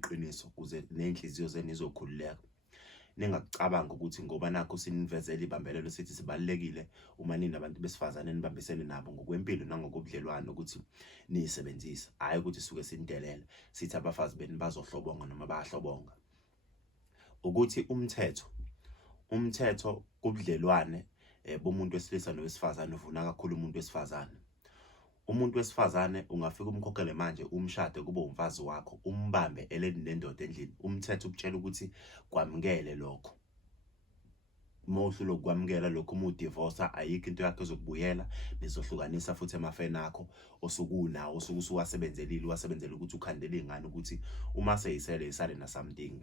ngeqiniso ukuze nenhliziyo zenu izokhululeka. Ningakucabanga ukuthi ngoba nakho sinivezele ibambelelo sithi sibalekile uma ninabantu besifazane nibambisene nabo ngokwempilo nangokobudlelwano ukuthi niyisebenzisa, hayi ukuthi suke sinidelela sithi abafazi benu bazohlobonga noma bayahlobonga. Ukuthi umthetho kubudlelwane bomuntu wesilisa nowesifazane uvuna kakhulu umuntu wesifazane. Umuntu wesifazane ungafika umkhokhele manje umshade kube umfazi wakho, umbambe eleni nendoda endlini, umthetho ukutshela ukuthi kwamukele lokho. Mawuhlula ukwamukela lokho, uma udivorce ayikho into yakho ezokubuyela, nizohlukanisa futhi emafeni akho osukunawo osuke usuwasebenzelile, wasebenzela ukuthi ukhandele ingane ukuthi uma seyisele isale na something.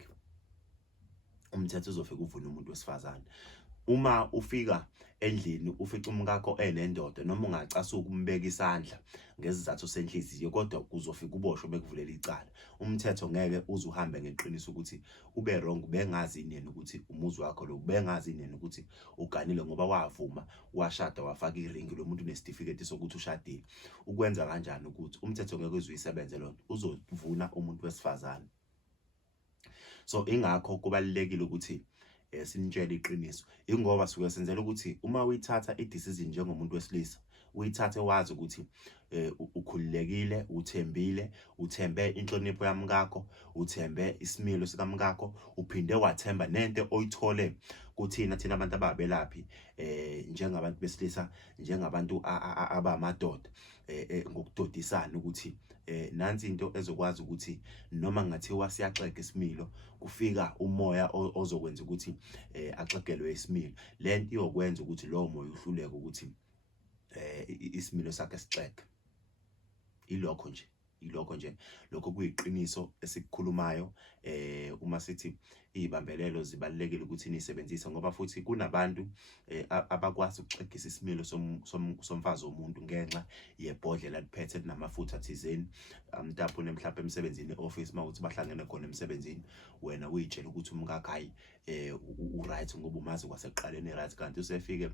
Umthetho uzofika uvune umuntu wesifazane. Uma ufika endlini ufica umkakho enendoda noma ungacasuka ukumbeka isandla ngesizathu senhliziyo, kodwa uzofika uboshwe bekuvulela icala. Umthetho ngeke uzuhambe ngeqiniso ukuthi ube wrong, bengazi nini ukuthi umuzi wakho lo, bengazi nini ukuthi uganile ngoba wavuma washada wafaka iringi lo muntu nesitifiketi sokuthi ushadile. Ukwenza kanjani ukuthi umthetho ngeke uzuyisebenze lonto, uzovuna umuntu wesifazane. So ingakho kubalulekile ukuthi sinitshele iqiniso, ingoba suke senzela ukuthi uma uyithatha i-decision njengomuntu wesilisa, uyithathe wazi ukuthi ukhululekile, uthembile, uthembe inhlonipho yamkakho, uthembe isimilo sikamkakho, uphinde wathemba nento oyithole kuthina thina abantu ababelaphi njengabantu besilisa, njengabantu abamadoda ngokudodisana ukuthi nansi into ezokwazi ukuthi noma ngathiwa siyaxega isimilo, kufika umoya ozokwenza ukuthi axegelwe isimilo. Lento iyokwenza ukuthi lowo moya uhluleke ukuthi isimilo sakhe sixege. Ilokho nje lokho kuyiqiniso esikukhulumayo uma sithi izibambelelo zibalekile ukuthi nisebenzise, ngoba futhi kunabantu abakwazi ukuxegisa isimilo somfazi womuntu ngenxa yebhodlela liphethe namafutha thizeni. Mtaphune mhlawumbe emsebenzini e-office mawuthi bahlangene khona emsebenzini, wena uyitshela ukuthi umkakho hayi u-right ngoba umazi kwasekuqaleni right, kanti usefike